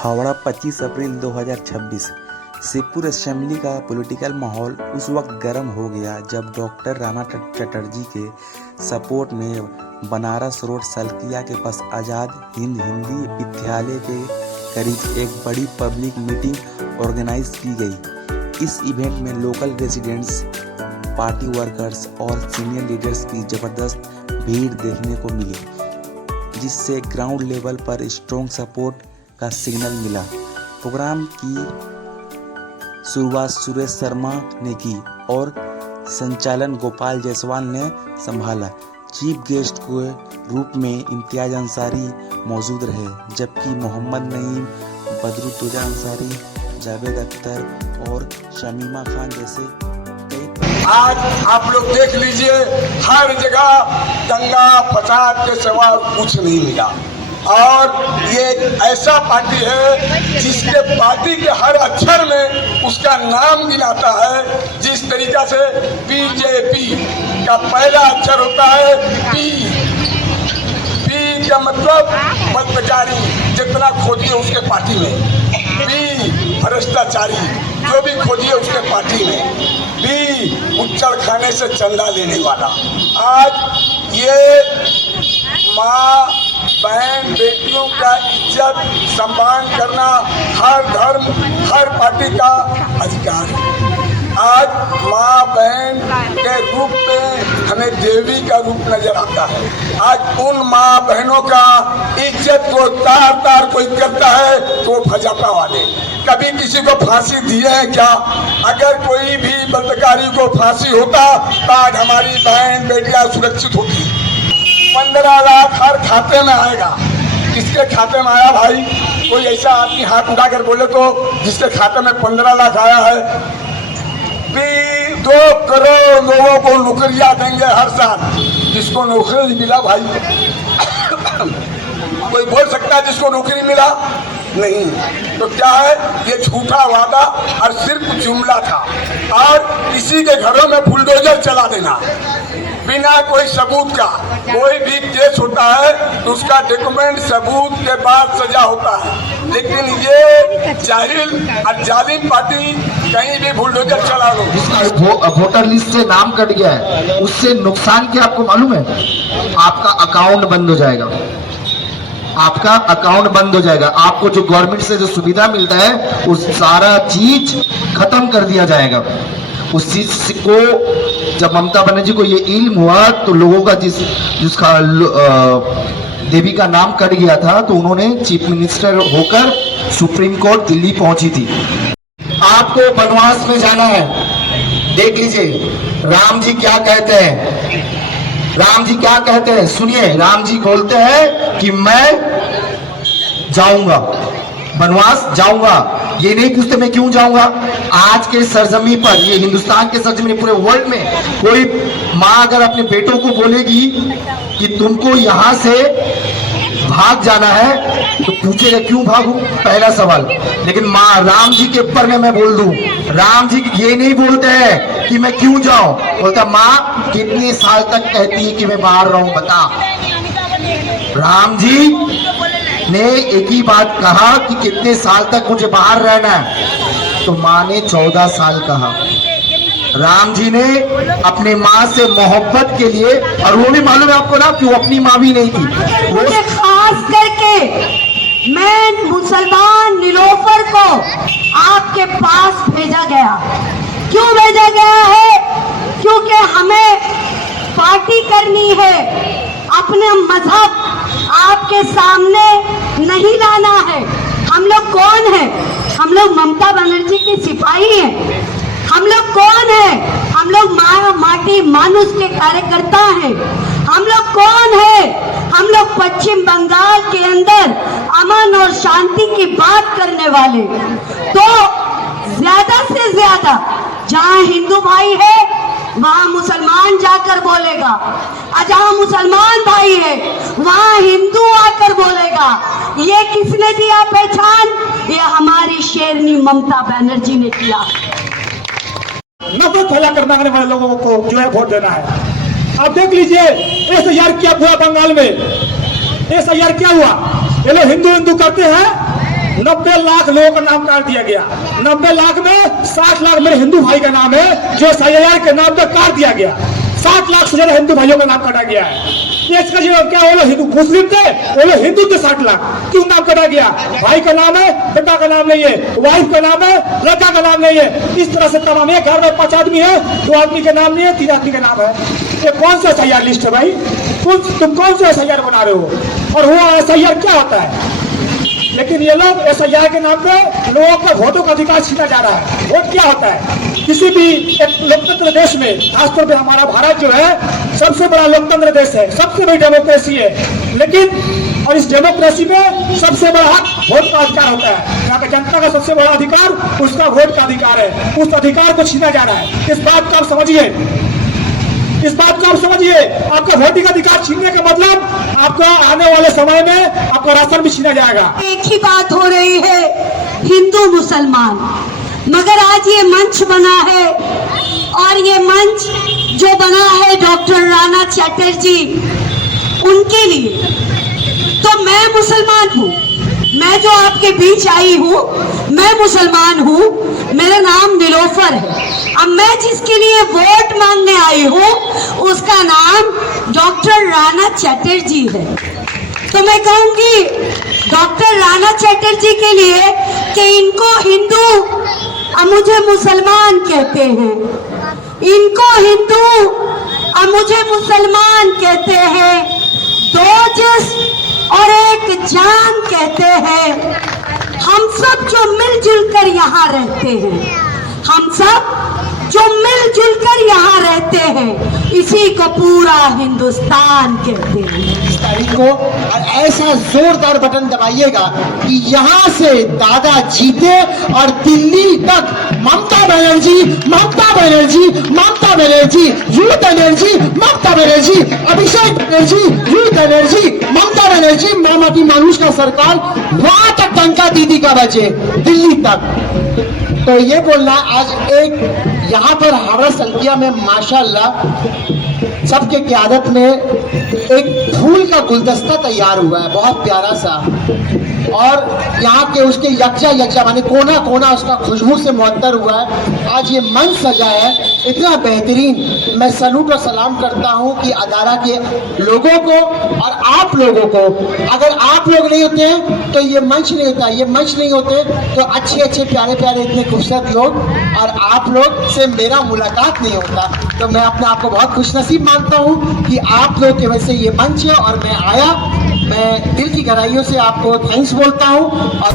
हावड़ा 25 अप्रैल 2026। Shivpur assembly का political माहौल उस वक्त गर्म हो गया जब डॉक्टर रामा चटर्जी के सपोर्ट में बनारस रोड सल्किया के पास आज़ाद हिंद हिंदी विद्यालय के करीब एक बड़ी पब्लिक मीटिंग ऑर्गेनाइज की गई। इस इवेंट में लोकल रेजिडेंट्स, पार्टी वर्कर्स और सीनियर लीडर्स की ज़बरदस्त भीड़ देखने को मिली, जिससे ग्राउंड लेवल पर स्ट्रॉन्ग सपोर्ट का सिग्नल मिला। प्रोग्राम की शुरुआत सुरेश शर्मा ने की और संचालन गोपाल जायसवाल ने संभाला। चीफ गेस्ट के रूप में इम्तियाज अंसारी मौजूद रहे, जबकि मोहम्मद नईम, बदरुद्दोजा अंसारी, जावेद अख्तर और शमीमा खान जैसे कई। आज आप लोग देख लीजिए, हर जगह दंगा फसाद के सिवा कुछ नहीं मिला। और ये ऐसा पार्टी है जिसके पार्टी के हर अक्षर में उसका नाम गिनाता है। जिस तरीका से बीजेपी का पहला अक्षर होता है पी का मतलब भ्रष्टाचारी, जितना खोजिए उसके पार्टी में। बी भ्रष्टाचारी, जो भी खोजिए उसके पार्टी में। बी उच्चड़ खाने से चंदा लेने वाला। आज ये माँ बहन बेटियों का इज्जत सम्मान करना हर धर्म हर पार्टी का अधिकार है। आज माँ बहन के रूप में हमें देवी का रूप नजर आता है। आज उन माँ बहनों का इज्जत को तार तार कोई करता है तो भाजपा वाले कभी किसी को फांसी दिए हैं क्या? अगर कोई भी बलात्कारी को फांसी होता तो आज हमारी बहन बेटियां सुरक्षित होती। 15 लाख हर खाते में आएगा। किसके खाते में आया भाई? कोई ऐसा आदमी हाथ उठाकर बोले तो जिसके खाते में 15 लाख आया है। 2 करोड़ लोगों को नौकरियां देंगे हर साल। जिसको नौकरी नहीं मिला भाई कोई बोल सकता है जिसको नौकरी मिला नहीं? तो क्या है, ये झूठा वादा और सिर्फ जुमला था। और इसी के घरों में बुलडोजर चला देना बिना कोई सबूत का। कोई भी केस होता है तो उसका डॉक्यूमेंट सबूत के बाद सजा होता है, लेकिन ये जाहिल और जालिम पार्टी कहीं भी बुलडोजर चला लो। जिसका वोटर लिस्ट से नाम कट गया है, उससे नुकसान क्या आपको मालूम है? आपका अकाउंट बंद हो जाएगा। आपका अकाउंट बंद हो जाएगा। आपको जो गवर्नमेंट से जो सुविधा मिलता है उस सारा चीज खत्म कर दिया जाएगा। उस चीज को जब ममता बनर्जी को ये इल्म हुआ तो लोगों का जिसका देवी का नाम कट गया था तो उन्होंने चीफ मिनिस्टर होकर सुप्रीम कोर्ट दिल्ली पहुंची थी। आपको वनवास में जाना है, देख लीजिए राम जी क्या कहते हैं। राम जी क्या कहते हैं सुनिए। राम जी बोलते हैं कि मैं जाऊंगा, वनवास जाऊंगा। ये नहीं पूछते मैं क्यों जाऊंगा। आज के सरजमी पर, ये हिंदुस्तान के सरजमी पूरे वर्ल्ड में कोई माँ अगर अपने बेटों को बोलेगी कि तुमको यहाँ से भाग जाना है तो पूछेगा क्यों भागूं, पहला सवाल। लेकिन माँ राम जी के ऊपर में मैं बोल दूं, राम जी ये नहीं बोलते हैं कि मैं क्यों जाऊं, बोलता माँ कितने साल तक कहती है कि मैं बाहर रहूं बता। राम जी ने एक ही बात कहा कि कितने साल तक मुझे बाहर रहना है, तो माँ ने 14 साल कहा। राम जी ने अपनी माँ से मोहब्बत के लिए, और वो भी मालूम है आपको ना कि वो अपनी माँ भी नहीं थी। वो खास करके मैं मुसलमान निलोफर को आपके पास भेजा गया। क्यों भेजा गया है? क्योंकि हमें पार्टी करनी है, अपने मजहब आपके सामने नहीं लाना है। हम लोग कौन है? हम लोग ममता बनर्जी के सिपाही हैं। हम लोग कौन है? हम लोग माटी मानुष के कार्यकर्ता हैं। हम लोग कौन है? हम लोग पश्चिम बंगाल के अंदर अमन और शांति की बात करने वाले। तो ज्यादा से ज्यादा जहाँ हिंदू भाई है वहाँ मुसलमान जाकर बोलेगा, और जहाँ मुसलमान भाई है वहाँ हिंदू आकर बोलेगा। ये किसने दिया पहचान? ये हमारी शेरनी ममता बनर्जी ने किया। नफरत फैला कर मांगने वाले लोगों को जो है वोट देना है। आप देख लीजिए SIR क्या हुआ बंगाल में। SIR क्या हुआ? ये लोग हिंदू हिंदू करते हैं, 90 लाख लोगों का नाम काट दिया गया। 90 लाख में 60 लाख मेरे हिंदू भाई का नाम है जो SIR के नाम पे काट दिया गया। 60 लाख से ज्यादा हिंदू भाइयों का नाम काटा गया है। ये इसका जो क्या वो लोग हिंदू मुस्लिम थे, वो लोग हिंदू थे। 60 लाख क्यों नाम काटा गया? भाई का नाम है, बेटा का नाम नहीं है, वाइफ का नाम है, लड़का का नाम नहीं है। इस तरह से तमाम, एक घर में 5 आदमी है, 2 आदमी के नाम नहीं है, 3 आदमी का नाम है। ये कौन सा SIR लिस्ट है भाई? तुम कौन सा SIR बना रहे हो? और वो SIR क्या होता है? लेकिन ये लोग SIR के नाम पे लोगों का वोटों का अधिकार छीना जा रहा है। वोट क्या होता है? किसी भी एक लोकतंत्र देश में, खासतौर पे हमारा भारत जो है सबसे बड़ा लोकतंत्र देश है, सबसे बड़ी डेमोक्रेसी है, लेकिन और इस डेमोक्रेसी में सबसे बड़ा हक वोट का अधिकार होता है। यहाँ पे जनता का सबसे बड़ा अधिकार उसका वोट का अधिकार है। उस अधिकार को छीना जा रहा है। इस बात को आप समझिए, इस बात को आप समझिए। आपका वोटिंग अधिकार छीनने का मतलब आपका आने वाले समय में आपका राशन भी छीना जाएगा। एक ही बात हो रही है हिंदू मुसलमान, मगर आज ये मंच बना है और ये मंच जो बना है डॉक्टर राणा चटर्जी उनके लिए। तो मैं मुसलमान हूँ, मैं जो आपके बीच आई हूँ मैं मुसलमान हूँ, मेरा नाम निलोफर है। अब मैं जिसके लिए वोट मांगने आई हूँ उसका नाम डॉक्टर राणा चटर्जी है। तो मैं कहूंगी डॉक्टर राणा चटर्जी के लिए कि इनको हिंदू और मुझे मुसलमान कहते हैं, इनको हिंदू और मुझे मुसलमान कहते हैं, 2 जिस्म और एक जान कहते हैं। हम सब जो मिलजुल कर यहाँ रहते हैं, हम सब जो मिलजुल कर यहाँ रहते हैं, इसी को पूरा हिंदुस्तान कहते हैं। इस तारीख को और ऐसा जोरदार बटन दबाइएगा कि यहाँ से दादा जीते और दिल्ली तक Mamata Banerjee, Mamata Banerjee, Mamata Banerjee, youth energy, Mamata Banerjee, Abhishek Banerjee, youth energy, Mamata Banerjee, मामाटी मानुष का सरकार वहां तक टंका दीदी का बचे, दिल्ली तक। तो ये बोलना आज एक यहाँ पर हावड़ा संख्या में माशाल्लाह सबके क़यादत में एक फूल का गुलदस्ता तैयार हुआ है, बहुत प्यारा सा, और यहाँ के उसके यकजा माने कोना कोना उसका खुशबू से मुअत्तर हुआ है। आज ये मंच सजा है इतना बेहतरीन। मैं सलूट और सलाम करता हूँ कि अदारा के लोगों को और आप लोगों को। अगर आप लोग नहीं होते हैं तो ये मंच नहीं होता, ये मंच नहीं होते तो अच्छे अच्छे प्यारे प्यारे इतने खूबसूरत लोग और आप लोग से मेरा मुलाकात नहीं होता। तो मैं अपने आप को बहुत खुशनसीब मानता हूँ कि आप लोग की वजह से ये मंच है और मैं आया। मैं दिल की गहराइयों से आपको थैंक्स बोलता हूँ। और